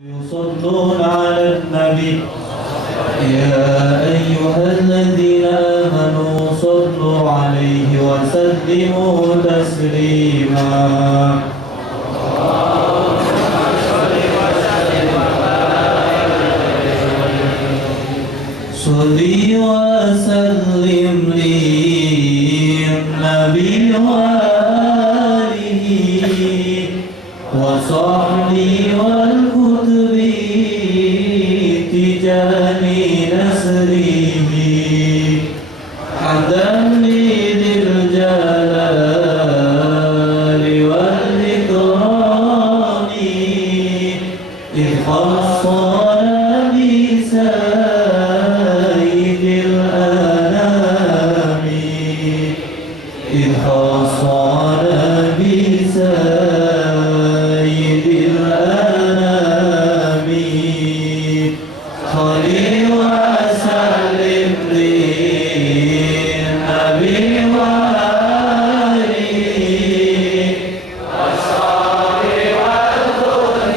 يصلون على النبي يا أيها الذين آمنوا صلوا عليه وسلموا تسليما صلي وسلم للنبي وآله وصحبه والكتب تجاه نسره حمدا لذي الجلال والإكرام إذ خصنا بسيد الأنام إذ خصنا بسيد الأنام صلي وسلم للنبي وآله وصحبه والكتب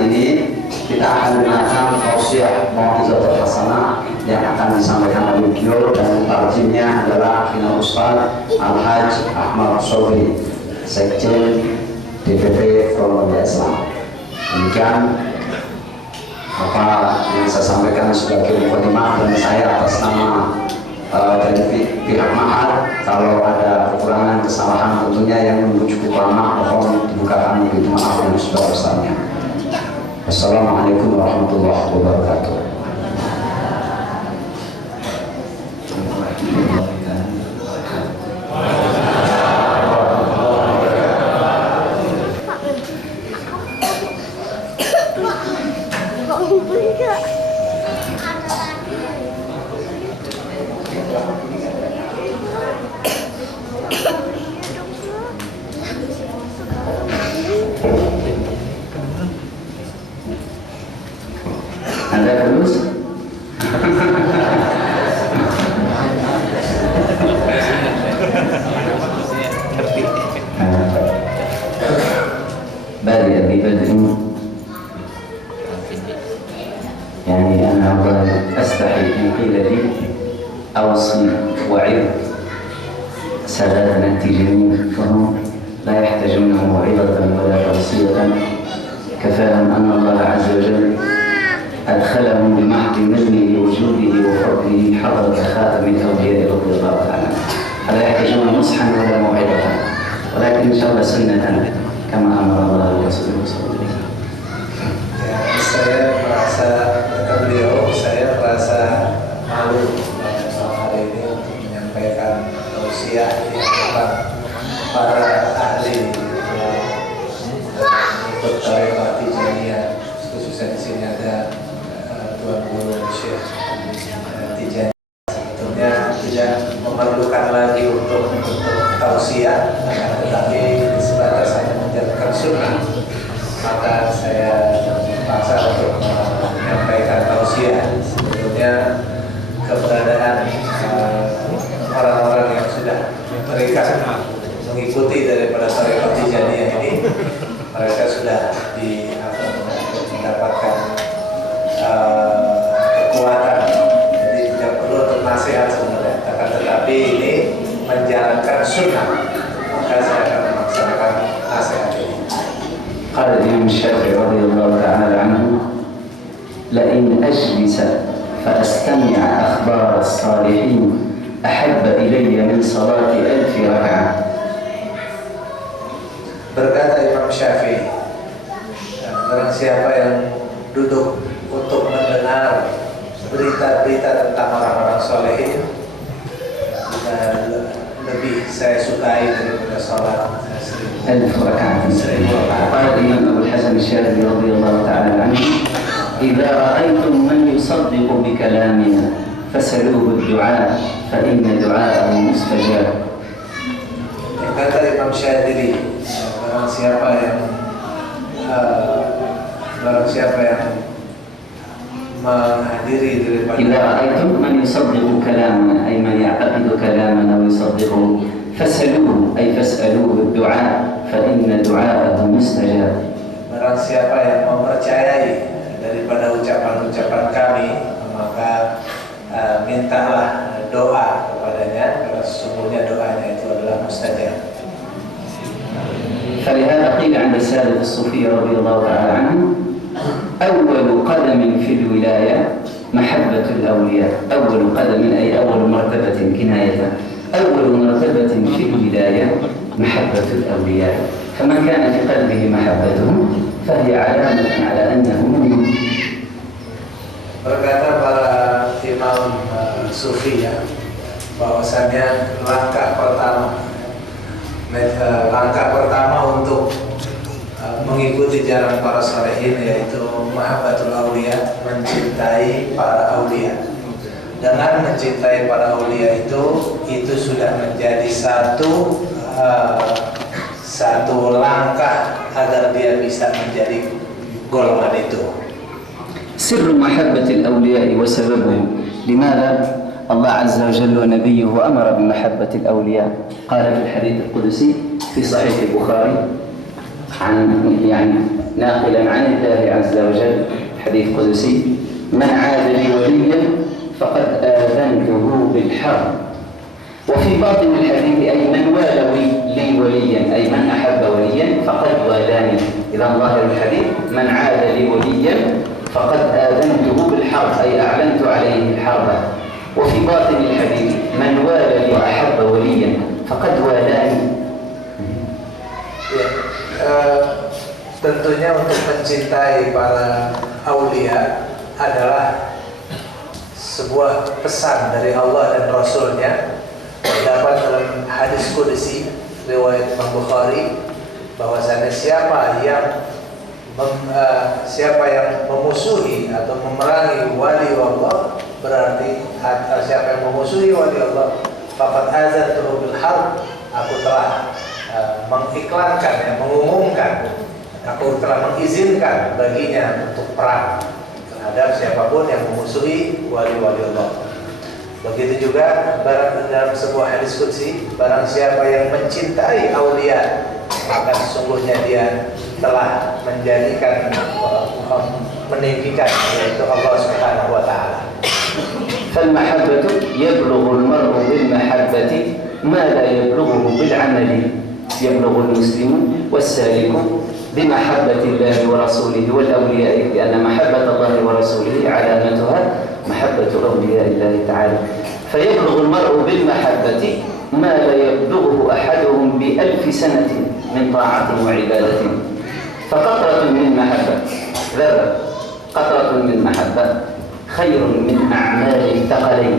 Jumat ini kita akan dengarkan tausiah mau'izatul hasanah yang akan disampaikan oleh beliau, dan tarjimnya adalah Akhina Ustaz Al-Hajj Ahmad Sobri, Sekjen DPP Muhammadiyah Islam. Demikian apa yang saya sampaikan sebagai mukadimah, dan saya atas nama dari pihak Ma'had, kalau ada kekurangan kesalahan tentunya yang menunjuk ulama, mohon dibukakan pintu maaf yang sebesar-besarnya. Assalamualaikum warahmatullahi wabarakatuh. Anda lulus? بدأ ببدء يعني أنا أستحي إن قيل لي أوصي وعظ سادتنا التجاريين، فهم لا يحتاجون موعظة ولا توصية، كفاهم أن الله عز وجل أدخلهم بمحض منه وجوده وفضله حضرة خاتم الأولياء رضي الله تعالى، فلا يحتاجون نصحا ولا موعظة، ولكن إن شاء الله سنة كما أمر الله ورسوله صلى الله عليه وسلم. Saya merasa beliau, saya merasa malu hari ini untuk menyampaikan tausiah di hadapan para ahli ikut tarekat Tijaniyah, khususnya di sini ada Tuan Guru Syekh Tijaniyah. Sebetulnya tidak memerlukan lagi untuk tausiah, tetapi sebatas hanya menjalankan sunnah, maka saya terpaksa untuk menyampaikan tausiah. Sebetulnya keberadaan orang-orang yang sudah mereka mengikuti daripada tarekat Tijaniyah ini, mereka sudah mendapatkan kekuatan, jadi tidak perlu untuk nasihat sebenarnya. Tetapi ini menjalankan sunnah, maka saya akan melaksanakan nasihat ini. قال الإمام الشافعي رضي الله تعالى عنه: لئن أجلس فأستمع أخبار الصالحين أحب إلي من صلاة 1000 ركعة. Berkata Imam Syafi'i, barang siapa yang duduk untuk mendengar berita-berita tentang orang-orang solehin, lebih saya sukai daripada sholat 1000 ركعة. قال الإمام أبو الحسن الشاذلي رضي الله تعالى عنه: إذا رأيتم من يصدق بكلامنا فسلوه الدعاء فإن دعاءه مستجاب. Kata Imam Syadili, barang siapa yang menghadiri daripada إذا رأيتم من يصدق كلامنا أي من يعتقد كلامنا ويصدقه فسلوه أي فاسألوه الدعاء فإن دعاءه مستجاب. Barang siapa yang mempercayai daripada ucapan-ucapan kami, maka mintalah doa kepadanya, karena sesungguhnya doanya itu adalah mustajab. فلهذا قيل عند السادة الصوفية رضي الله تعالى عنهم: أول قدم في الولاية محبة الأولياء. أول قدم أي أول مرتبة كناية، أول مرتبة في الولاية محبة الأولياء، فمن كان في قلبه محبتهم فهي علامة على أنه مؤمن. Berkata para imam sufi ya, bahwasanya langkah pertama untuk mengikuti jalan para salihin yaitu mahabbatul auliya, mencintai para aulia. Dengan mencintai para aulia itu sudah menjadi satu langkah agar dia bisa menjadi golongan itu. سر محبة الأولياء وسببه، لماذا الله عز وجل ونبيه أمر بمحبة الأولياء؟ قال في الحديث القدسي في صحيح البخاري عن ناقلا عن الله عز وجل حديث قدسي: من عاد لي وليا فقد آذنته بالحرب. وفي باطن الحديث أي من والى لي وليا، أي من أحب وليا فقد والاني. إذا ظاهر الحديث: من عاد لي وليا فقد آذنته بالحرب، أي أعلنت عليه الحرب. وفي باطن الحديث: من والى لي وأحب وليا فقد والاني. Tentunya untuk mencintai para aulia adalah sebuah pesan dari Allah dan Rasulnya. Terdapat dalam hadis qudsi riwayat Imam Bukhari bahwasanya siapa yang memusuhi atau memerangi wali Allah, berarti siapa yang memusuhi wali Allah, faqad azantuhu bil harb, aku telah mengiklankan, mengumumkan, aku telah mengizinkan baginya untuk perang terhadap siapapun yang memusuhi wali-wali Allah. Begitu juga dalam sebuah hadis qudsi, barang siapa yang mencintai aulia, maka sesungguhnya dia telah menjadikan, meninggikan, yaitu Allah Subhanahu wa taala. فالمحبة يبلغ المرء بالمحبة ما لا يبلغه بالعمل. يبلغ المسلم والسالك بمحبة الله ورسوله والأولياء، لأن محبة الله ورسوله علامتها محبة أولياء الله تعالى. فيبلغ المرء بالمحبة ما لا يبلغه أحدهم ب1000 سنة من طاعة وعبادة. فقطرة من محبة، ذرة قطرة من محبة خير من أعمال الثقلين.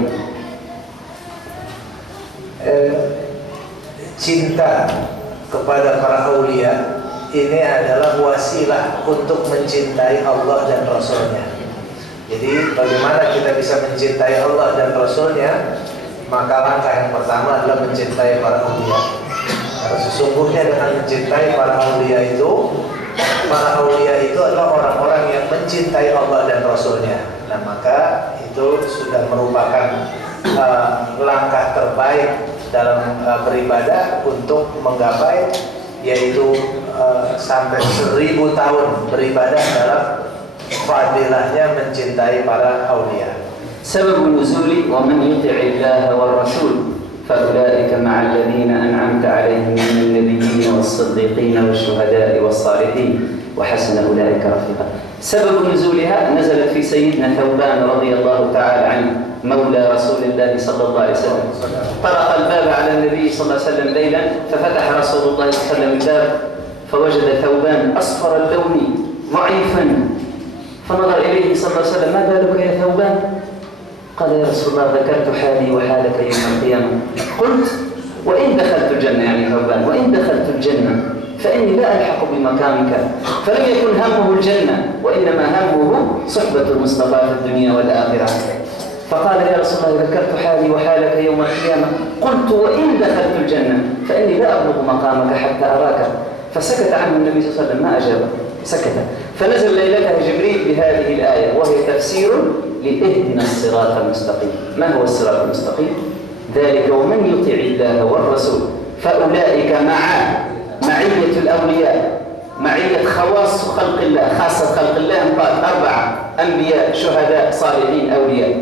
Cinta kepada para aulia ini adalah wasilah untuk mencintai Allah dan Rasulnya. Jadi bagaimana kita bisa mencintai Allah dan Rasulnya? Maka langkah yang pertama adalah mencintai para aulia. Karena sesungguhnya dengan mencintai para aulia itu adalah orang-orang yang mencintai Allah dan Rasulnya. Nah, maka itu sudah merupakan langkah terbaik dalam beribadah untuk menggapai, yaitu sampai 1000 tahun beribadah dalam fadilahnya mencintai para aulia. سبب النزول: ومن يطع الله والرسول فأولئك مع الذين أنعمت عليهم من النبيين والصديقين والشهداء والصالحين وحسن أولئك رفيقا. سبب نزولها نزلت في سيدنا ثوبان رضي الله تعالى عنه مولى رسول الله صلى الله عليه وسلم. طرق الباب على النبي صلى الله عليه وسلم ليلا، ففتح رسول الله صلى الله عليه وسلم الباب فوجد ثوبان أصفر اللون ضعيفا، فنظر إليه صلى الله عليه وسلم: ما بالك يا ثوبان؟ قال: يا رسول الله ذكرت حالي وحالك يوم القيامة. قلت: وإن دخلت الجنة، يعني ثوبان، وإن دخلت الجنة فإني لا ألحق بمقامك. فلم يكن همه الجنة، وإنما همه صحبة المصطفى في الدنيا والآخرة. فقال: يا رسول الله ذكرت حالي وحالك يوم القيامة. قلت: وإن دخلت الجنة فإني لا أبلغ مقامك حتى أراك. فسكت عنه النبي صلى الله عليه وسلم، ما أجاب، سكت. فنزل ليلتها جبريل بهذه الآية، وهي تفسير لإهدنا الصراط المستقيم. ما هو الصراط المستقيم؟ ذلك: ومن يطع الله والرسول فأولئك معية الأولياء، معية خواص خلق الله، خاصة خلق الله قال 4: أنبياء، شهداء، صالحين، أولياء.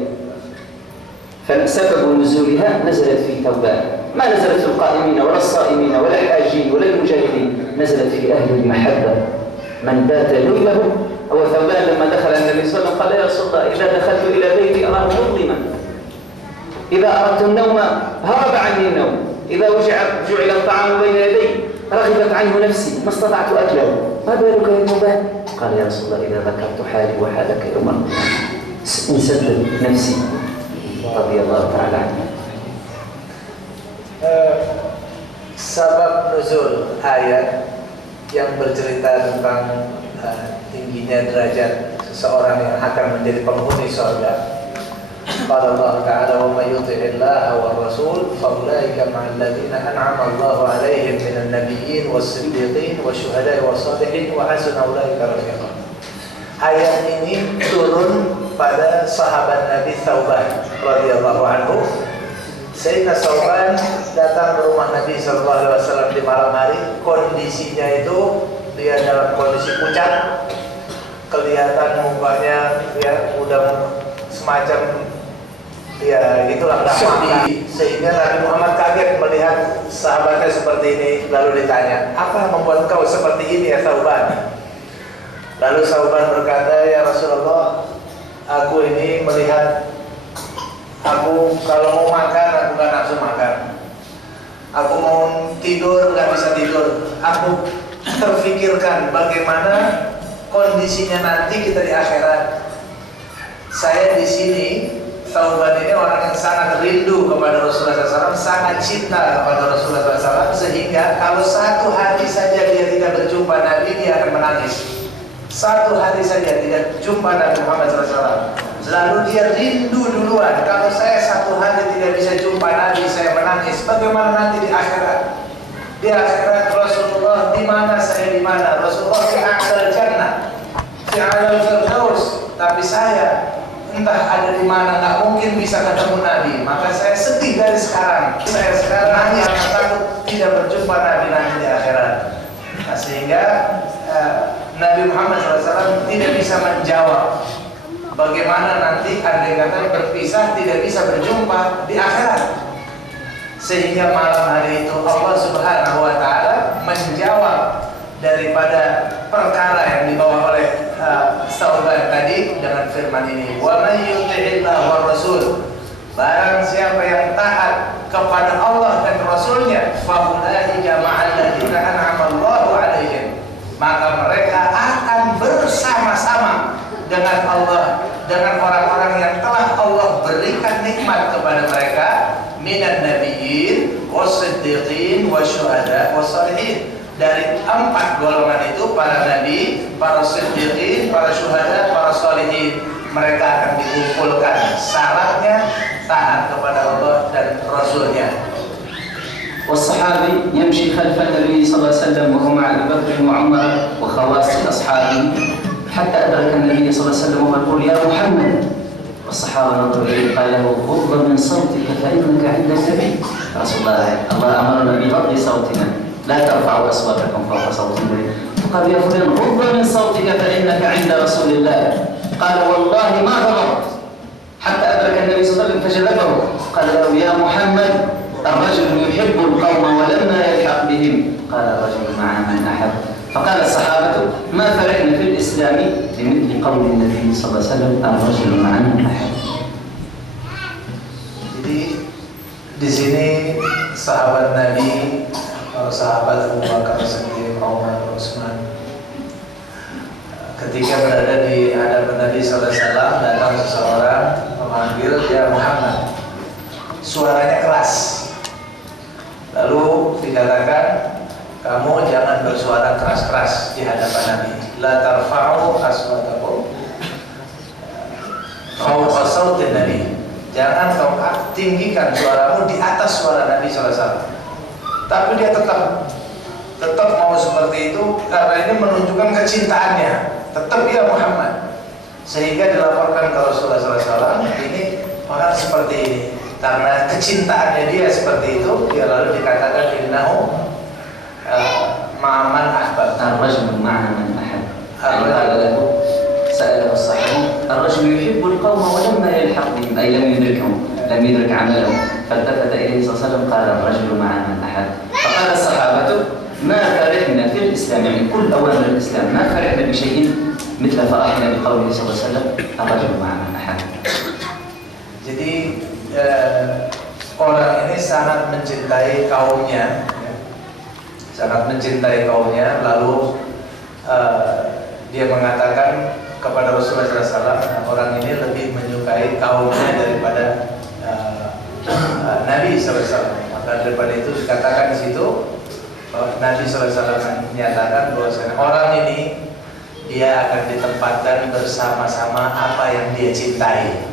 فسبب نزولها نزلت في ثوبان، ما نزلت في القائمين ولا الصائمين ولا الحاجين ولا المجاهدين، نزلت في أهل المحبة. من بات ليله هو ثوبان. لما دخل النبي صلى الله عليه وسلم قال: يا رسول الله إذا دخلت إلى بيتي أراه مظلما، إذا أردت النوم هرب عني النوم، إذا جعل الطعام بين يدي رغبت عنه نفسي ما استطعت أكله، ما بالك يا ثوبان؟ قال: يا رسول الله إذا ذكرت حالي وحالك يوم القيامة انسدت نفسي، رضي الله تعالى عنه. Sabab nuzul ayat yang bercerita tentang tingginya derajat seseorang yang akan menjadi penghuni surga. Qala Allah Ta'ala: "Wa may yuti'illaha war rasul fa ulaika ma'al ladzina an'ama Allahu 'alaihim minan nabiyyin was-siddiqin wasyuhada'i was-shalihin wa hasuna ulaika rafiqa." Ayat ini turun pada sahabat Nabi Thauban radhiyallahu anhu. Sayyidina Thauban datang ke rumah Nabi sallallahu alaihi wasallam di malam hari. Kondisinya itu dia dalam kondisi pucat, kelihatan mukanya ya udah semacam ya itulah nggak makan, sehingga Nabi Muhammad kaget melihat sahabatnya seperti ini. Lalu ditanya, apa yang membuat kau seperti ini ya Thauban? Lalu Thauban berkata, ya Rasulullah, aku ini melihat aku kalau mau makan aku nggak nafsu makan, aku mau tidur nggak bisa tidur, aku terfikirkan bagaimana kondisinya nanti kita di akhirat. Saya di sini, Thauban ini orang yang sangat rindu kepada Rasulullah SAW, sangat cinta kepada Rasulullah SAW, sehingga kalau satu hari saja dia tidak berjumpa Nabi, dia akan menangis. Satu hari saja tidak jumpa Nabi Muhammad SAW, lalu dia rindu duluan. Kalau saya satu hari tidak bisa jumpa Nabi, saya menangis. Bagaimana nanti di akhirat? Di akhirat Rasulullah di mana, saya di mana? Rasulullah di a'lal jannah, di a'lal firdaus, tapi saya entah ada di mana, nggak mungkin bisa ketemu Nabi. Maka saya sedih dari sekarang. Saya sekarang nangis karena takut tidak berjumpa Nabi nanti di akhirat. Nah, sehingga Nabi Muhammad SAW tidak bisa menjawab bagaimana nanti andai kata berpisah tidak bisa berjumpa di akhirat. Sehingga malam hari itu Allah Subhanahu wa Ta'ala menjawab daripada perkara yang dibawa oleh Thauban tadi dengan firman ini, wa may yuti'illah wa rasul, barang siapa yang taat kepada Allah dan Rasulnya, fa ulaika ma'al ladzina an'ama Allahu 'alaihim, maka mereka akan bersama-sama dengan Allah, dengan orang-orang yang telah Allah berikan nikmat kepada mereka, minan nabiyyin wasiddiqin wasyuhada wassalihin. Dari 4 golongan itu, para nabi, para siddiqin, para syuhada, para sholihin, mereka akan dikumpulkan. Syaratnya taat kepada Allah dan Rasulnya. والصحابي يمشي خلف النبي صلى الله عليه وسلم وهو مع ابي بكر وعمر وخواص اصحابه حتى ادرك النبي صلى الله عليه وسلم ويقول يا محمد، والصحابه نظروا اليه قال له غض من صوتك فانك عند النبي. رسول الله امرنا بغض صوتنا لا ترفعوا اصواتكم فوق صوت النبي. فقال يا فلان غض من صوتك فانك عند رسول الله. قال والله ما غضبت حتى ادرك النبي صلى الله عليه وسلم فجلده. قال له يا محمد الرجل يحب القوم ولما يلحق بهم. قال الرجل مع من أحب. فقال الصحابة ما فرحنا في الإسلام بمثل قول النبي صلى الله عليه وسلم الرجل مع من أحب. Jadi di sini sahabat Nabi, para sahabat Abu Bakar Siddiq, Umar, Utsman, ketika berada di hadapan Nabi sallallahu alaihi wasallam, datang seseorang memanggil ya Muhammad. Suaranya keras. Lalu dikatakan, kamu jangan bersuara keras-keras di hadapan Nabi. La tarfa'u aswatakum fawqa sautin Nabi. Jangan kau tinggikan suaramu di atas suara Nabi sallallahu alaihi wasallam. Tapi dia tetap mau seperti itu karena ini menunjukkan kecintaannya. Tetap dia Muhammad. Sehingga dilaporkan ke Rasulullah sallallahu alaihi wasallam, ini orang seperti ini. Karena kecintaannya dia seperti itu, dia lalu dikatakan innahu ma'aman ahbab. الرجل مع من أحب. قال له سأله الصحابي الرجل يحب القوم ولما يلحق بهم أي لم يدركهم، لم يدرك عملهم، فالتفت إليه صلى الله عليه وسلم قال الرجل مع من أحب. فقال الصحابة ما فرحنا في الإسلام، يعني كل أوامر الإسلام ما فرحنا بشيء مثل فرحنا بقوله صلى الله عليه وسلم الرجل مع من أحب. Jadi orang ini sangat mencintai kaumnya, sangat mencintai kaumnya. Lalu dia mengatakan kepada Rasulullah SAW, orang ini lebih menyukai kaumnya daripada Nabi SAW. Maka daripada itu dikatakan di situ Nabi SAW menyatakan bahwa orang ini dia akan ditempatkan bersama-sama apa yang dia cintai.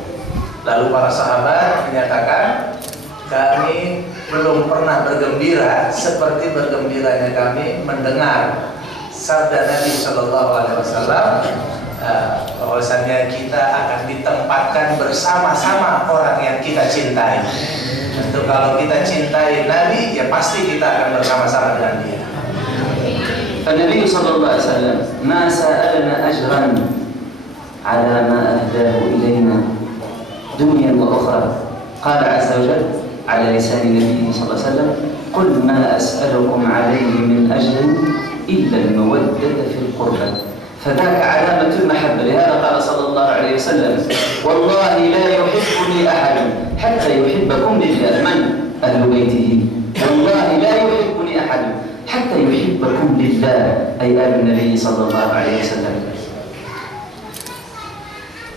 Lalu para sahabat menyatakan, kami belum pernah bergembira seperti bergembiranya kami mendengar sabda Nabi Shallallahu Alaihi Wasallam bahwasannya kita akan ditempatkan bersama-sama orang yang kita cintai. Tentu kalau kita cintai Nabi, ya pasti kita akan bersama-sama dengan dia. فالنبي صلى الله عليه وسلم ما سألنا أجرا على ما أهداه إلينا دنيا وأخرى. قال عز وجل على لسان نبيه صلى الله عليه وسلم: قل ما أسألكم عليه من أجر إلا المودة في القربى. فذاك علامة المحبة. لهذا قال صلى الله عليه وسلم: والله لا يحبني أحد حتى يحبكم لله. من؟ أهل بيته. والله لا يحبني أحد حتى يحبكم لله، أي آل النبي صلى الله عليه وسلم.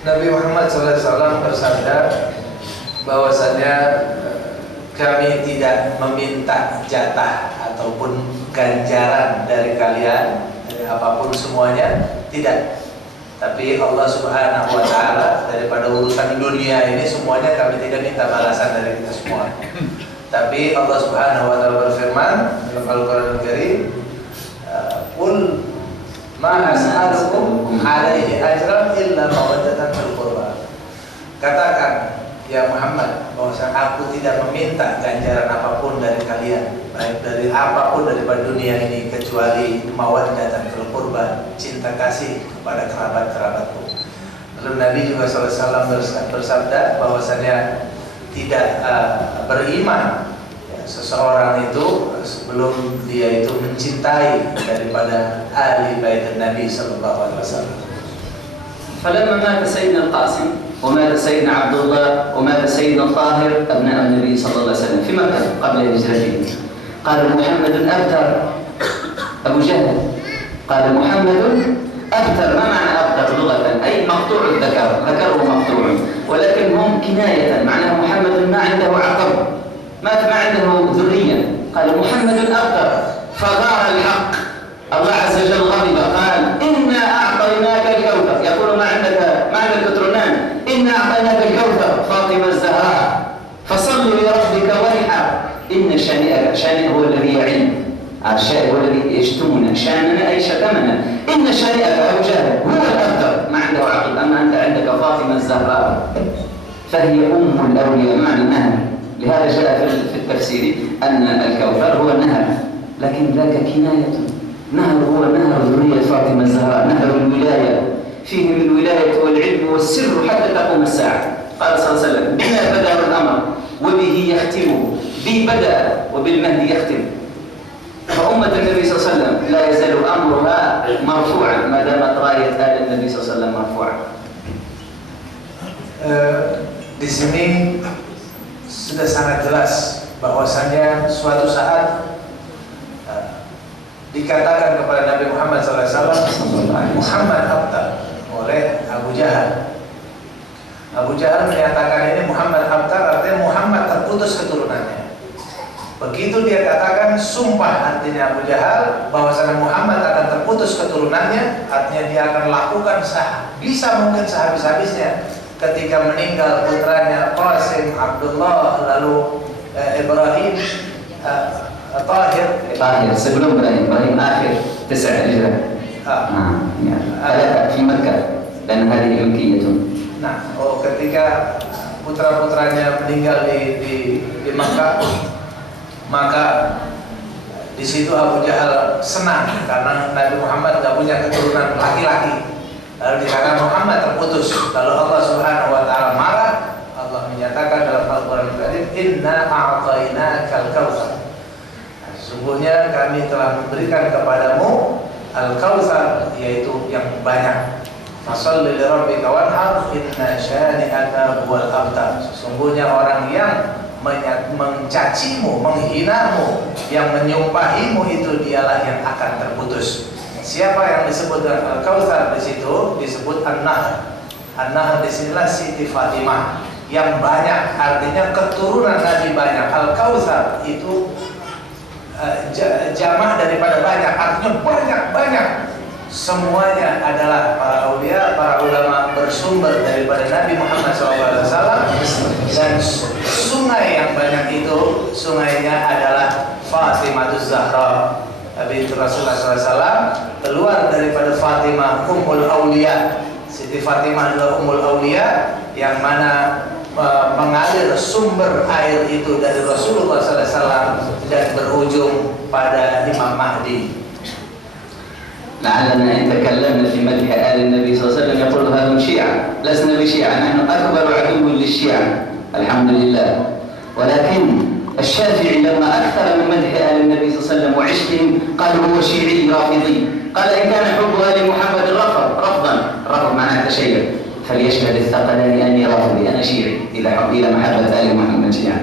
Nabi Muhammad SAW bersabda bahwasanya kami tidak meminta jatah ataupun ganjaran dari kalian, dari apapun semuanya, tidak. Tapi Allah Subhanahu wa Ta'ala, daripada urusan dunia ini semuanya kami tidak minta balasan dari kita semua. Tapi Allah Subhanahu wa Ta'ala berfirman dalam Al-Qur'an Al-Karim, "Qul ma as'alukum 'alaihi ajran illa mawaddatan fil qurba." Katakan ya Muhammad bahwa aku tidak meminta ganjaran apapun dari kalian, baik dari apapun daripada dunia ini, kecuali mawaddatan fil qurba, cinta kasih kepada kerabat-kerabatku. Lalu Nabi juga SAW bersabda bahwasanya tidak beriman seseorang itu sebelum dia itu mencintai daripada ahli bait Nabi sallallahu alaihi wasallam. فلما مات سيدنا القاسم ومات سيدنا عبد الله ومات سيدنا الطاهر أبناء النبي صلى الله عليه وسلم في مكة قبل هجرته، قال محمد أبتر أبو جهل، قال محمد أبتر. ما معنى أبتر لغة؟ أي مقطوع الذكر، ذكره مقطوع، ولكن هم كناية، معناه محمد ما عنده عقب، ما عنده ذرية. قال محمد أبتر فغار الحق. الله عز وجل غضب قال: إنا أعطيناك الكوثر. يقول ما عندك كترنان، إنا أعطيناك الكوثر فاطمة الزهراء فصلوا لربك وانحر إن شانئك هو الذي يعين. الشائع هو الذي يشتمنا، شاننا أي شتمنا. إن شانئك أبو جهل هو الأبتر ما عنده عقل. أما أنت عندك فاطمة الزهراء فهي أم الأولياء، معنى النهر. لهذا جاء في التفسير أن الكوثر هو النهر، لكن ذاك كناية. نهر هو نهر ذرية فاطمة الزهراء، نهر الولاية، فيه من الولاية والعلم والسر حتى تقوم الساعة. قال صلى الله عليه وسلم: بنا بدأ الأمر وبه يختمه، بي بدأ وبالمهدي يختم. فأمة النبي صلى الله عليه وسلم لا يزال أمرها مرفوعا ما دامت راية آل النبي صلى الله عليه وسلم مرفوعا. Di sini sudah sangat jelas bahwasanya suatu saat dikatakan kepada Nabi Muhammad SAW, Muhammad Abtar, oleh Abu Jahal. Abu Jahal menyatakan ini Muhammad Abtar, artinya Muhammad terputus keturunannya. Begitu dia katakan sumpah, artinya Abu Jahal, bahwasanya Muhammad akan terputus keturunannya, artinya dia akan lakukan bisa mungkin sehabis-habisnya ketika meninggal putranya Qasim, Abdullah, lalu Ibrahim, Tahir sebelum Ibrahim akhir 9 Hijrah. Ada di Makkah dan hari Makkiyah. Nah, ketika putra-putranya meninggal di Makkah, maka di situ Abu Jahal senang karena Nabi Muhammad tidak punya keturunan laki-laki. Lalu dikatakan Muhammad terputus. Lalu Allah Subhanahu wa Ta'ala marah. Allah menyatakan dalam Al-Qur'an Al-Karim, Inna a'tainakal kautsar. Sesungguhnya kami telah memberikan kepadamu Al-Kautsar, yaitu yang banyak. Fasholli li rabbika wanhar inna syani'aka huwal abtar. Sesungguhnya orang yang mencacimu, menghinamu, yang menyumpahimu itu dialah yang akan terputus. Siapa yang disebut dengan Al-Kautsar di situ disebut An-Nahr. An-Nahr disinilah Siti Fatimah yang banyak, artinya keturunan Nabi banyak. Al-Kautsar itu jamaah daripada banyak, artinya banyak. Semuanya adalah para aulia, para ulama bersumber daripada Nabi Muhammad SAW. Dan sungai yang banyak itu, sungainya adalah Fatimah Zahra. Nabi Rasulullah SAW keluar daripada Fatimah Ummul Aulia. Siti Fatimah adalah Ummul Aulia yang mana mengalir sumber air itu dari Rasulullah SAW dan berujung pada Imam Mahdi. لعلنا إن تكلمنا في مدح آل النبي صلى الله عليه وسلم يقول هذا شيعة، لسنا بشيعة، نحن أكبر عدو للشيعة الحمد لله. ولكن الشافعي لما أكثر من مدح آل النبي صلى الله عليه وسلم وعشقهم قال هو شيعي رافضي، قال إن كان حب آل محمد رفضا معناه تشيع، فليشهد الثقلان أني رافضي، أنا شيعي إلى محبة آل محمد شيعة.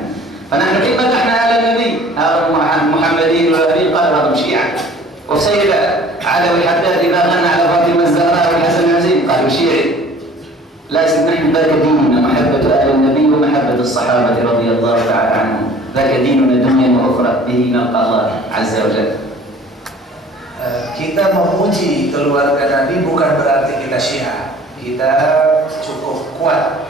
فنحن كيف مدحنا آل النبي هذا محمدين والأبي قال هذا شيعة. وسيد علوي الحداد إذا غنى على فاطمة الزهراء والحسن العزيز قالوا شيعي. لا نحن ذاك ديننا محبة آل النبي ومحبة الصحابة رضي الله تعالى عنهم، ذاك ديننا دنيا وأخرى به نلقى الله عز وجل. Kita memuji keluarga Nabi bukan berarti kita Syiah. Kita cukup kuat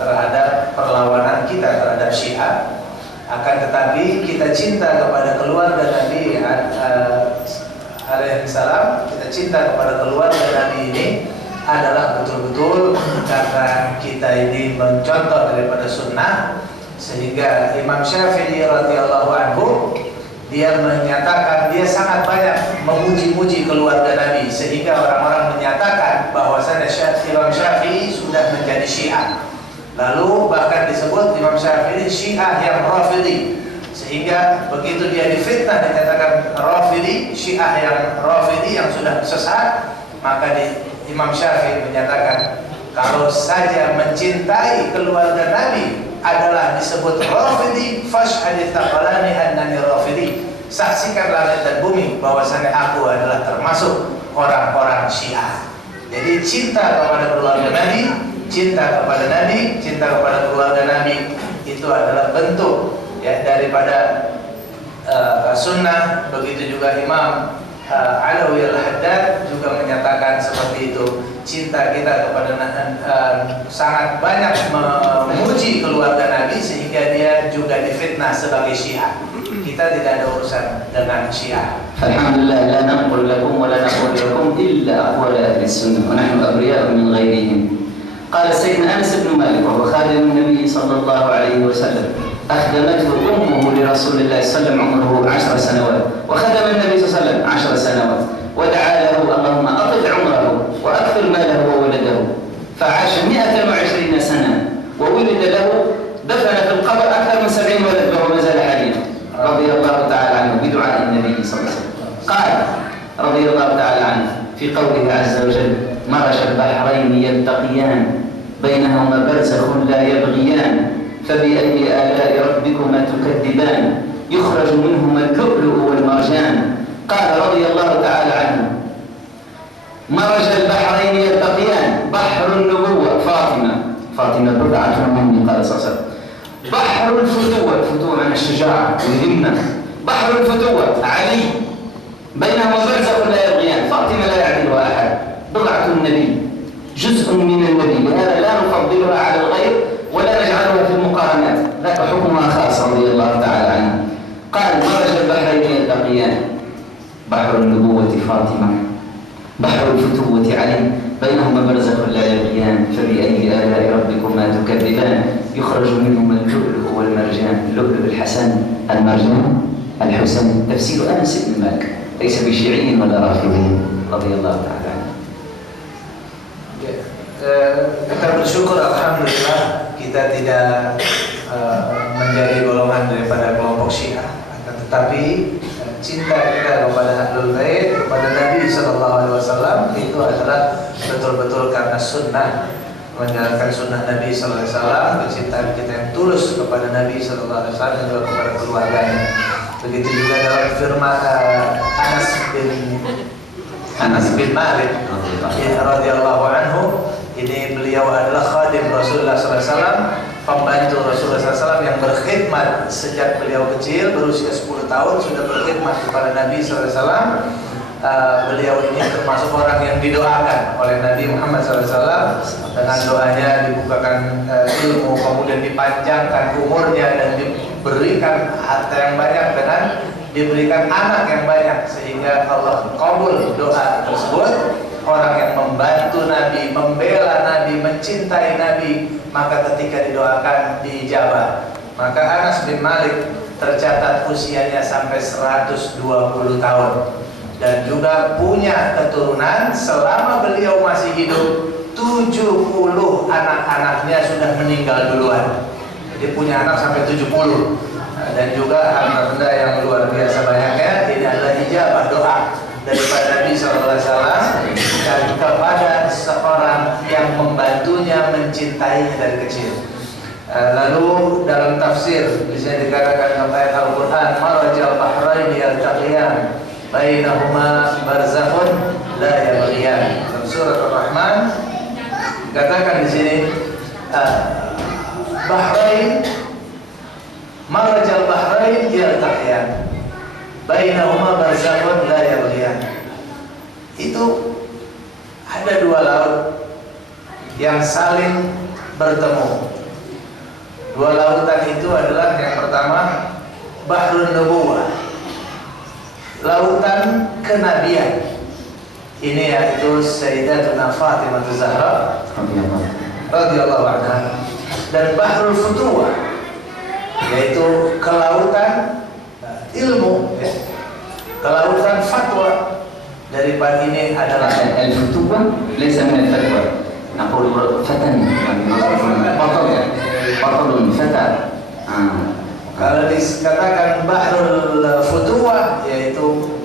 terhadap perlawanan kita terhadap Syiah. Akan tetapi kita cinta kepada keluarga Nabi alaihissalam, kita cinta kepada keluarga Nabi ini adalah betul-betul karena kita ini mencontoh daripada sunnah, sehingga Imam Syafi'i radhiyallahu anhu dia menyatakan dia sangat banyak memuji-muji keluarga Nabi, sehingga orang-orang menyatakan bahwasanya Imam Syafi'i sudah menjadi Syiah. Lalu bahkan disebut Imam Syafi'i Syiah yang Rafidhi, sehingga begitu dia difitnah dinyatakan Rafidhi, Syiah yang Rafidhi yang sudah sesat, maka Imam Syafi'i menyatakan kalau saja mencintai keluarga Nabi adalah disebut Rafidhi, fashhad taqalani annani Rafidhi, saksikan langit dan bumi bahwasanya aku adalah termasuk orang-orang Syiah. Jadi cinta kepada keluarga Nabi, cinta kepada Nabi, cinta kepada keluarga Nabi itu adalah bentuk ya daripada sunnah. Begitu juga Imam Alawi al-Haddad juga menyatakan seperti itu. Cinta kita kepada sangat banyak memuji keluarga Nabi sehingga dia juga difitnah sebagai Syiah. Kita tidak ada urusan dengan Syiah. Alhamdulillah la naqul lakum wa la naqul lakum illa aqwal ahli sunnah wa nahnu abriya'u min ghayrihim. قال سيدنا أنس بن مالك وهو خادم النبي صلى الله عليه وسلم أخدمته أمه لرسول الله صلى الله عليه وسلم عمره 10 سنوات، وخدم النبي صلى الله عليه وسلم 10 سنوات، ودعا له اللهم أطل عمره وأكثر ماله وولده، فعاش 120 سنة وولد له، دفن في القبر أكثر من 70 ولد وهو ما زال حيا رضي الله تعالى عنه بدعاء النبي صلى الله عليه وسلم. قال رضي الله تعالى عنه في قوله عز وجل مرج البحرين يلتقيان بينهما برزخ لا يبغيان فبأي آلاء ربكما تكذبان يخرج منهما اللؤلؤ والمرجان. قال رضي الله تعالى عنه مرج البحرين يلتقيان، بحر النبوة فاطمة بضعة مني قال صلى الله عليه وسلم، بحر الفتوة عن الشجاعة والهمة، بحر الفتوة علي بينهما برزخ لا يبغيان، فاطمة لا يعدلها أحد، بضعة النبي جزء من النبي، لهذا لا نفضلها على الغير ولا نجعلها في المقارنات، ذاك حكمها خاص رضي الله تعالى عنه. قال مرج البحرين يلتقيان، بحر النبوة فاطمة، بحر الفتوة علي، بينهما برزخ لا يبغيان، فبأي آلاء ربكما تكذبان يخرج منهما اللؤلؤ والمرجان. اللؤلؤ الحسن، المرجان الحسن. تفسير أنس بن مالك ليس بشيعي ولا رافضي رضي الله تعالى عنه. Kita bersyukur alhamdulillah kita tidak menjadi golongan daripada kelompok Syiah, tetapi cinta kita kepada Ahlul Bait, kepada Nabi sallallahu alaihi wasallam itu adalah betul-betul karena sunnah, menjalankan sunnah Nabi sallallahu alaihi wasallam, kecintaan kita yang tulus kepada Nabi sallallahu alaihi wasallam dan juga kepada keluarganya. Begitu juga dalam firman Anas bin Malik radhiyallahu anhu, ini beliau adalah khadim Rasulullah SAW, pembantu Rasulullah SAW yang berkhidmat sejak beliau kecil, berusia 10 tahun sudah berkhidmat kepada Nabi SAW. Beliau ini termasuk orang yang didoakan oleh Nabi Muhammad SAW. Dengan doanya dibukakan ilmu, kemudian dipanjangkan umurnya dan diberikan harta yang banyak dengan diberikan anak yang banyak, sehingga Allah kabul doa tersebut. Orang yang membantu Nabi, membela Nabi, mencintai Nabi, maka ketika didoakan diijabah. Maka Anas bin Malik tercatat usianya sampai 120 tahun. dan juga punya keturunan selama beliau masih hidup. 70 anak-anaknya sudah meninggal duluan. Jadi punya anak sampai 70. Dan juga harta benda yang luar biasa banyaknya. Ini adalah ijabah doa daripada Nabi SAW dan kepada seorang yang membantunya mencintainya dari kecil. Lalu dalam tafsir bisa dikatakan dalam ayat Al-Quran, marajal bahrain yaltaqiyan bainahuma barzakhun la yabghiyan. Dalam surat Ar-Rahman katakan di sini Bahrain, marajal bahrain yaltaqiyan bainahuma barzakhun la yabghiyan. Itu ada dua laut yang saling bertemu. Dua lautan itu adalah yang pertama Bahrun Nubuwah, lautan kenabian. Ini yaitu Sayyidatuna Fatimah Zahra radhiyallahu anha, dan Bahrul Futuwah, yaitu kelautan ilmu, ya. Kelautan fatwa. Daripada ini adalah al-futuwah laysa min al-fatwa. Naqulu fatan, batalun fata. Kalau dikatakan Bahrul Futuwah yaitu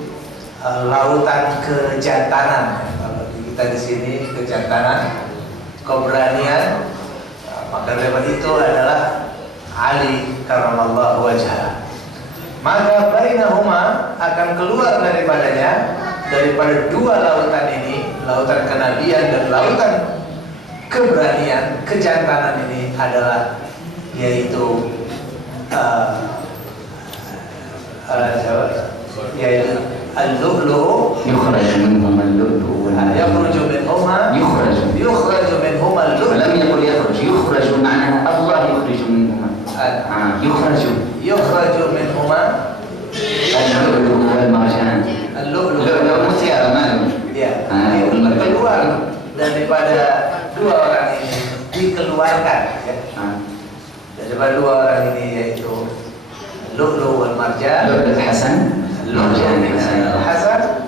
lautan kejantanan. Kalau kita di sini kejantanan, keberanian, maka lewat itu adalah Ali karramallahu wajhah. Maka bainahuma akan keluar daripadanya, daripada dua lautan ini, lautan kenabian dan lautan keberanian, kejantanan ini adalah yaitu yaitu al-lu'lu', yukhraju minhum al-lu'lu yakhruju minhuma al-lu'lu'. lam yaqul yakhruj, yukhraju ma'naha Allah yukhriju minhuma. Yukhraju minhuma al-lu'lu wal marjan. al-lu'lu'. Lu'lu' mutiara malu. Ya, keluar daripada dua orang ini, dikeluarkan, ya. Daripada dua orang ini yaitu Lu'lu' wal marjan, Lu'lu' Hasan, Lu'lu' Hasan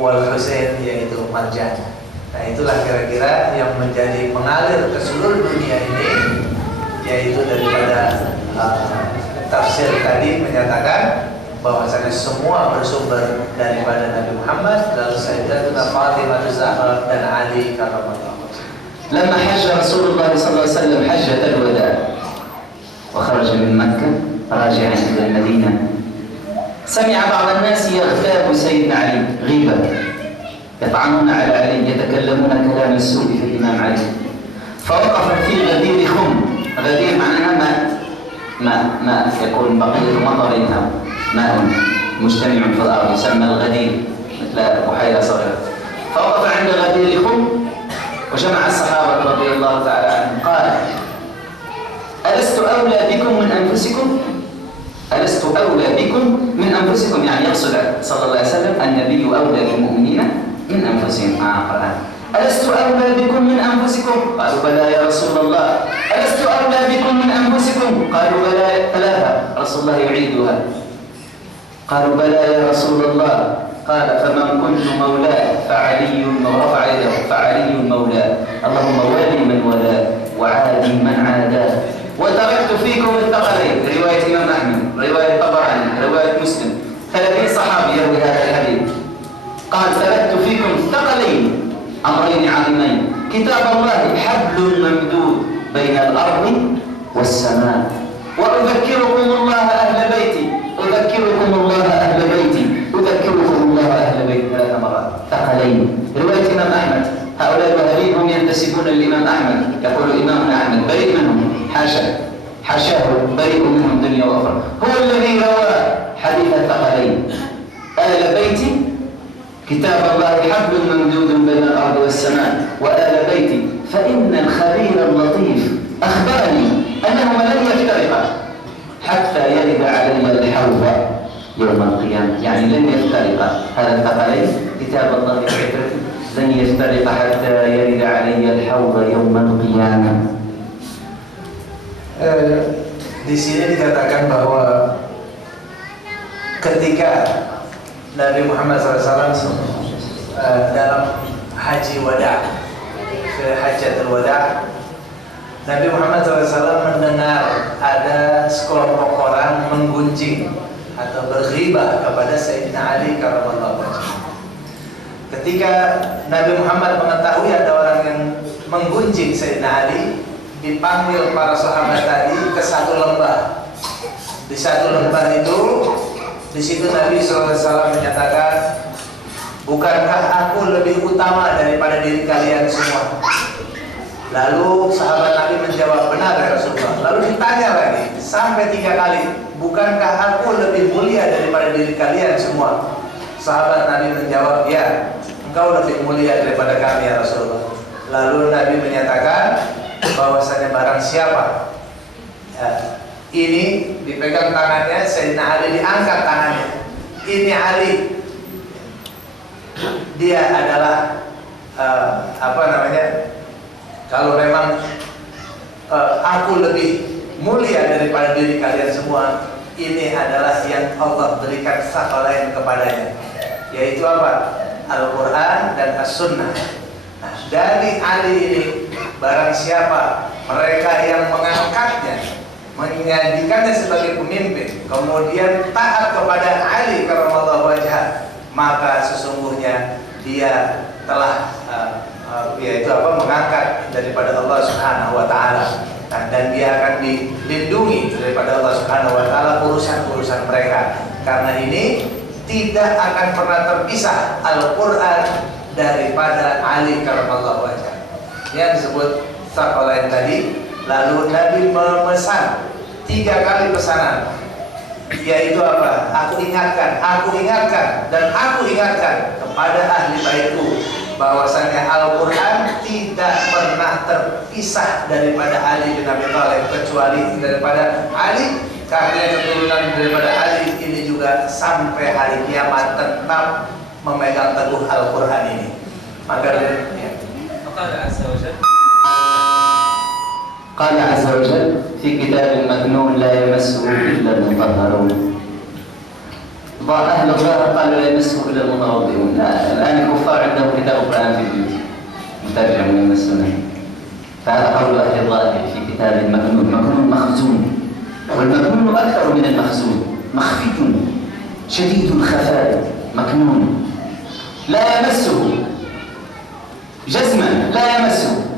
wal Husain, yaitu marjan. Nah, itulah kira-kira yang menjadi mengalir ke seluruh dunia ini, yaitu daripada tafsir tadi menyatakan bahwasanya semua bersumber daripada Nabi Muhammad, lalu Sayyidatuna Fatimah Zahra dan Ali karramallahu wajhah. لما حج رسول الله صلى الله عليه وسلم حجة الوداع وخرج من مكة راجعا إلى المدينة، سمع بعض الناس يغتاب سيدنا علي غيبة، يطعنون على علي، يتكلمون كلام السوء في الإمام علي. فوقف في غدير خم، غدير معناها ماء يكون بقية مطر، ماء مجتمع في الأرض يسمى الغدير، مثل بحيرة صغيرة. فوقف عند غدير خم وجمع الصحابة رضي الله تعالى عنهم، قال: ألست أولى بكم من أنفسكم؟ ألست أولى بكم من أنفسكم؟ يعني يقصد صلى الله عليه وسلم النبي أولى بالمؤمنين من أنفسهم. قال: ألست أولى بكم من أنفسكم؟ قالوا: بلى يا رسول الله. ألست أولى بكم من أنفسكم؟ قالوا: بلى. ثلاثة، رسول الله يعيدها. قالوا: بلى يا رسول الله. قال: فمن كنت مولاه فعلي، ورفع يده، فعلي مولاه، اللهم والي من والاه وعادي من عاداه، وتركت فيكم الثقلين. رواية الإمام أحمد، رواية طبراني، رواية مسلم، 30 صحابي يروي هذا الحديث. قال: تركت فيكم الثقلين، أمرين عظيمين، كتاب الله حبل ممدود بين الأرض والسماء، وأذكركم الله أهل بيتي، أذكركم الله أهل بيتي، أذكركم الله أهل بيتي 3 مرات. ثقلين. رواية الإمام أحمد، هؤلاء الوهابيين هم ينتسبون للإمام أحمد، يقول إمامنا أحمد بريء منهم، حاشاه بريء منهم دنيا وأخرى. هو الذي روى حديث الثقلين، آل بيتي كتاب الله حبل ممدود بين الأرض والسماء، وآل بيتي فإن الخبير اللطيف أخبرني أنهما لن يفترقا حتى يرد علي الحوض يوم القيامة. يعني لن يفترقا، هذا الثقلين كتاب الله وعترته لن يفترق حتى يرد علي الحوض يوم القيامة. Di sini dikatakan bahwa ketika Nabi Muhammad SAW dalam haji wada, hajatul wada, Nabi Muhammad SAW mendengar ada sekelompok orang menggunjing atau berghibah kepada Sayyidina Ali karramallahu wajhahu. Ketika Nabi Muhammad mengetahui ada orang yang menggunjing Sayyidina Ali, dipanggil para sahabat tadi ke satu lembah. Di satu lembah itu, di situ Nabi SAW menyatakan, bukankah aku lebih utama daripada diri kalian semua? Lalu sahabat Nabi menjawab, benar ya Rasulullah. Lalu ditanya lagi sampai 3 kali, bukankah aku lebih mulia daripada diri kalian semua? Sahabat Nabi menjawab, ya, engkau lebih mulia daripada kami ya Rasulullah. Lalu Nabi menyatakan bahwasanya barang siapa ini dipegang tangannya, Sayyidina Ali diangkat tangannya, ini Ali, dia adalah kalau memang aku lebih mulia daripada diri kalian semua, ini adalah yang Allah berikan sakalain kepadanya, yaitu apa? Al-Quran dan As-Sunnah. Nah, dari Ali ini, barang siapa mereka yang mengangkatnya, menjadikannya sebagai pemimpin, kemudian taat kepada Ali karramallahu wajhah, maka sesungguhnya dia telah mengangkat daripada Allah Subhanahu wa taala. Nah, dan dia akan dilindungi daripada Allah Subhanahu wa taala urusan-urusan mereka. Karena ini tidak akan pernah terpisah Al-Qur'an daripada Ali karramallahu wajhah. Yang disebut sakalain tadi. Lalu Nabi memesan 3 kali pesanan, yaitu apa? Aku ingatkan, dan aku ingatkan kepada ahli baitku bahwasanya Al-Quran tidak pernah terpisah daripada Ali bin Abi Thalib, kecuali daripada Ali, karena keturunan daripada Ali ini juga sampai hari kiamat tetap memegang teguh Al-Quran ini. Maka قال عز وجل في كتاب مكنون لا يمسه إلا المطهرون. أهل الله قالوا لا يمسه إلا المتوضئون. الآن الكفار عندهم كتاب القرآن في البيوت مترجم من المسنة، فهذا قول أهل الله في كتاب مكنون. مكنون مخزون، والمكنون أكثر من المخزون، مخفي شديد الخفاء، مكنون لا يمسه جزما، لا يمسه،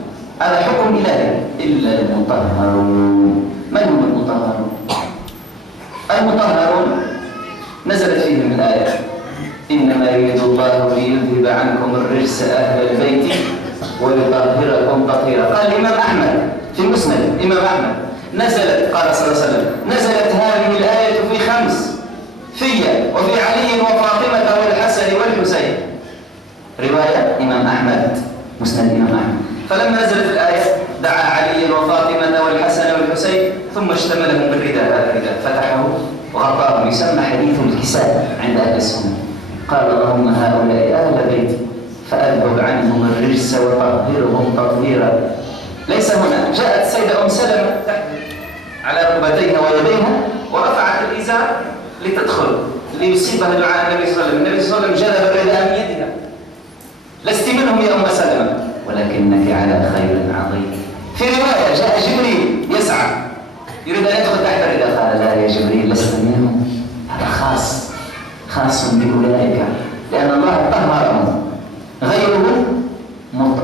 هذا حكم إلهي، إلا المطهرون. من هم المطهرون؟ المطهرون نزلت فيهم الآية إنما يريد الله ليذهب عنكم الرجس أهل البيت ويطهركم تطهيرا. قال الإمام أحمد في المسند، الإمام أحمد نزلت، قال صلى الله عليه وسلم نزلت هذه الآية في 5 في وفي علي وفاطمة والحسن والحسين. رواية إمام أحمد، مسند الإمام أحمد. فلما نزلت الآية دعا علي وفاطمة والحسن والحسين ثم اشتملهم بالرداء، هذا الرداء فتحه وغطاهم، يسمى حديث الكساء عند أهل السنة. قال اللهم هؤلاء أهل بيتي فأذهب عنهم الرجس وطهرهم تطهيرا. ليس هنا، جاءت السيدة أم سلمة على ركبتيها ويديها ورفعت الإزار لتدخل ليصيبها دعاء النبي صلى الله عليه وسلم. النبي صلى الله عليه وسلم جلب الرداء من يدها. لست منهم يا أم سلمة ولكنك على خير عظيم. في رواية جاء جبريل يسعى يريد أن يدخل تحت الرداء، قال لا يا جبريل لست منهم، هذا خاص بأولئك، لأن الله طهرهم،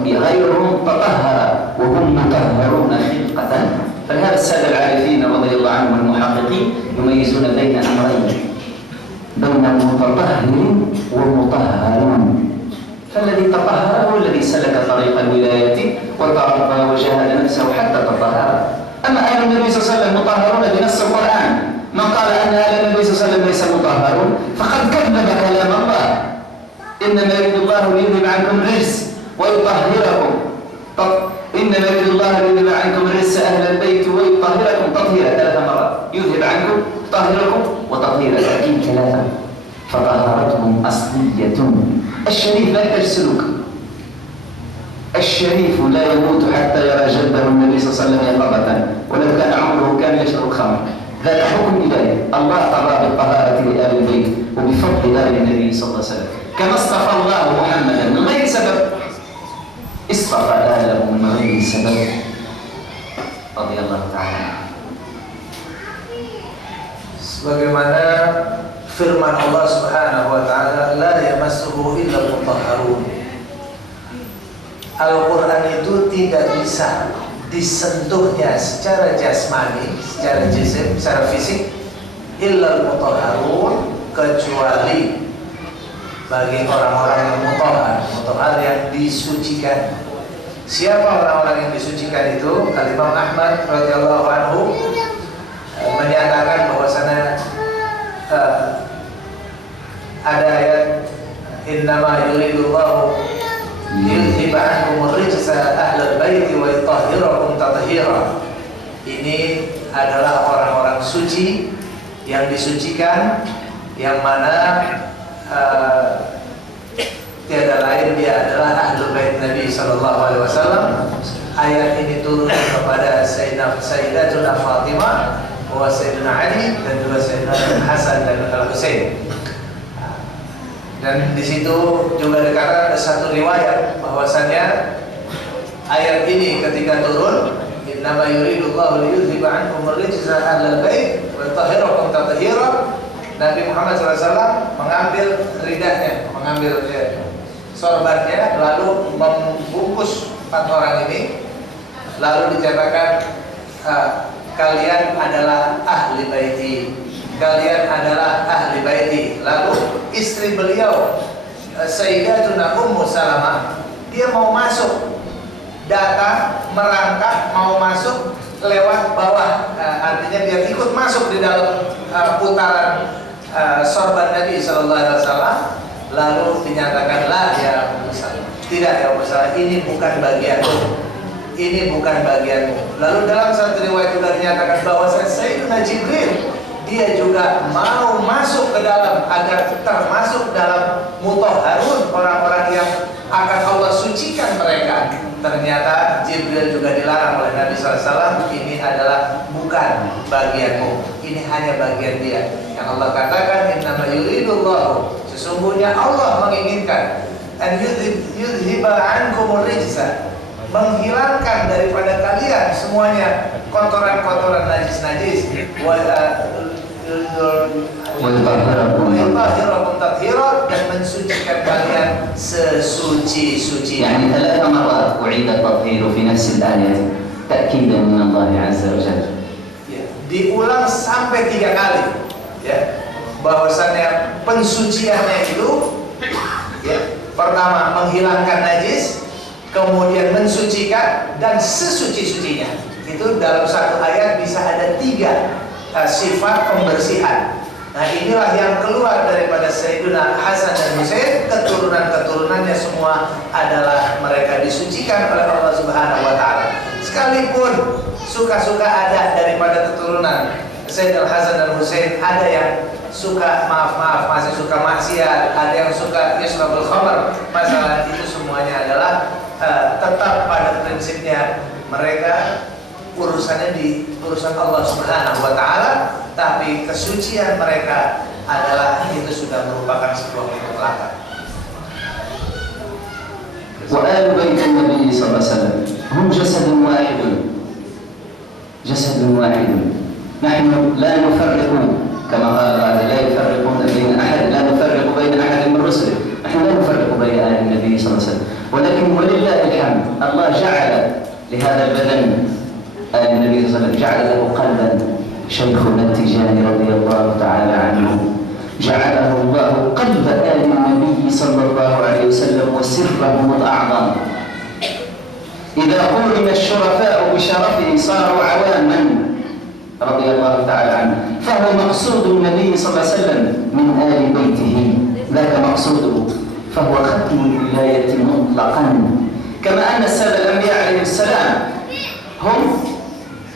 غيرهم تطهر وهم مطهرون خلقة. فلهذا السادة العارفين رضي الله عنهم المحققين يميزون بين أمرين، بين متطهر ومطهرون. فالذي تطهر هو الذي سلك طريق الولاية وتربى وجاهد نفسه حتى تطهر. أما آل النبي صلى الله عليه وسلم مطهرون بنص القرآن. من قال أن آل النبي صلى الله عليه وسلم ليس مطهرون فقد كذب كلام الله. إنما يريد الله ليذهب عنكم الرجس ويطهركم، إنما يريد الله ليذهب عنكم الرجس أهل البيت ويطهركم تطهيرا، 3 مرات، يذهب عنكم، يطهركم وتطهيرا، تأكيد 3. فطهارتهم أصلية. الشريف لا يحتاج سلوك، الشريف لا يموت حتى يرى جده النبي صلى الله عليه وسلم يقظة، ولو كان عمره كان يشرب خمر. ذات حكم إلهي، الله طغى بالطهارة لآل البيت وبفضل آل النبي صلى الله عليه وسلم. كما اصطفى الله محمدا من غير سبب اصطفى آله من غير سبب رضي الله تعالى عنه. Sebagaimana firman Allah Subhanahu wa taala, la yamassuhu illa al-mutahharun. Al-Qur'an itu tidak bisa disentuhnya secara jasmani, secara jisim, secara fisik, illa al-mutahharun, kecuali bagi orang-orang yang mutahhar yang disucikan. Siapa orang-orang yang disucikan itu? Imam Ahmad radhiyallahu anhu menyatakan bahwasanya ada ayat innama yuridullahu liyudhiba ankum ar-rijsa ahlal baiti wa yutahhirakum tathira. Ini adalah orang-orang suci yang disucikan, yang mana tiada lain dia adalah ahlul bait Nabi sallallahu alaihi wasallam. Ayat ini turun kepada Sayyidatuna Fatimah, wa Sayyidina Ali, dan juga Sayyidina Hasan dan Al-Husain. Dan di situ juga dikatakan ada satu riwayat bahwasannya ayat ini ketika turun, innama yuridullahu liyudhiba ankum ar-rijsa ahlal bait wa yutahhirakum tathira, Nabi Muhammad SAW mengambil ridahnya, mengambil sorbannya, lalu membungkus 4 orang ini, lalu dikatakan kalian adalah ahli baiti, kalian adalah ahli baiti. Lalu istri beliau Sayyidatuna Ummu Salamah, dia mau masuk, datang merangkak mau masuk lewat bawah, artinya dia ikut masuk di dalam putaran sorban Nabi Sallallahu Alaihi Wasallam. Lalu dinyatakanlah, ya tidak ya Rasulullah, ini bukan bagianmu, ini bukan bagianmu. Lalu dalam satu riwayat juga dinyatakan bahwa Sayyidina Jibril, dia juga mau masuk ke dalam agar termasuk dalam mutahharun, orang-orang yang akan Allah sucikan mereka. Ternyata Jibril juga dilarang oleh Nabi SAW. Ini adalah bukan bagianmu, ini hanya bagian dia. Yang Allah katakan innama yuridullahu, sesungguhnya Allah menginginkan an yudhiba ankumur rijsa, menghilangkan daripada kalian semuanya kotoran-kotoran najis-najis, wa yutahhirakum tathira, dan mensucikan kalian sesuci-sucinya. يعني 3 مرات أعيد التطهير في نفس الآية تأكيدا من الله عز وجل. Diulang sampai 3 kali, ya, bahwasannya pensuciannya itu, ya, pertama menghilangkan najis, kemudian mensucikan, dan sesuci-sucinya. Itu dalam satu ayat bisa ada 3 sifat pembersihan. Nah, inilah yang keluar daripada Sayyidina Hasan dan Husain. Keturunan-keturunannya semua adalah mereka disucikan oleh Allah Subhanahu wa taala. Sekalipun suka-suka ada daripada keturunan Sayyidina Hasan dan Husain, ada yang suka maaf masih suka maksiat, ada yang suka yasrabul khamr. Masalah itu semuanya adalah tetap pada prinsipnya mereka urusannya di urusan Allah Subhanahu wa taala, tapi kesucian mereka adalah itu sudah merupakan sebuah kemutlaqan. وآل بيت النبي صلى الله عليه وسلم هم جسد واحد، جسد واحد. نحن لا نفرق كما قال لا يفرقون بين أحد، لا نفرق بين أحد من رسله. نحن لا نفرق بين آل النبي صلى الله عليه وسلم، ولكن ولله الحمد الله جعل لهذا البدن آل النبي صلى الله عليه وسلم، جعل له قلبا. شيخنا التجاني رضي الله تعالى عنه جعله الله قلب آل النبي صلى الله عليه وسلم وسرهم الأعظم. إذا قرن الشرفاء بشرفه صاروا عواما رضي الله تعالى عنه. فهو مقصود النبي صلى الله عليه وسلم من آل بيته، ذاك مقصوده، فهو ختم الولاية مطلقا. كما أن السادة الأنبياء عليهم السلام هم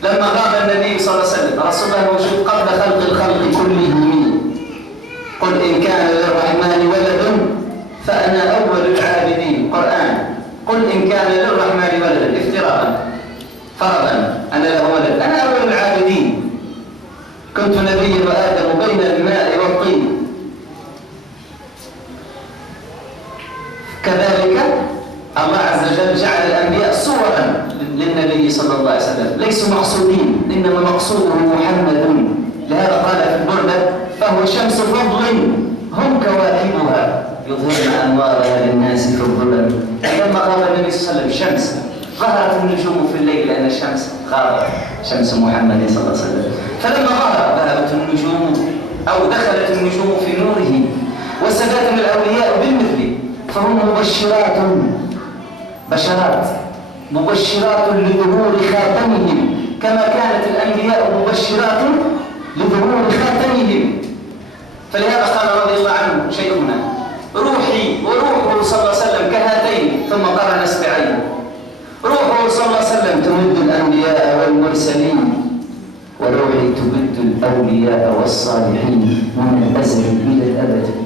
لما غاب النبي صلى الله عليه وسلم رسول الله موجود قبل خلق الخلق كلهم. قل إن كان للرحمن ولد فأنا أول العابدين. قرآن. قل إن كان للرحمن ولد افتراء فرضا أنا له ولد، أنا أول العابدين. كنت نبيا وآدم بين الماء والطين. وسلم ليسوا مقصودين، إنما مقصوده محمد. لهذا قال في البردة: فهو شمس فضل هم كواكبها يظهرن أنوارها للناس في الظلم. لما قال النبي صلى الله عليه وسلم شمس، ظهرت النجوم في الليل لأن الشمس غابت، شمس محمد صلى الله عليه وسلم. فلما ظهر ذهبت النجوم أو دخلت النجوم في نوره، وسادتنا الأولياء بالمثل، فهم مبشرات، بشرات مبشرات لظهور خاتمهم، كما كانت الأنبياء مبشرات لظهور خاتمهم. فلهذا قال رضي الله عنه شيخنا: روحي وروحه صلى الله عليه وسلم كهاتين، ثم قرن اصبعين. روحه صلى الله عليه وسلم تمد الأنبياء والمرسلين، وروحي تمد الأولياء والصالحين من الأزل إلى الأبد.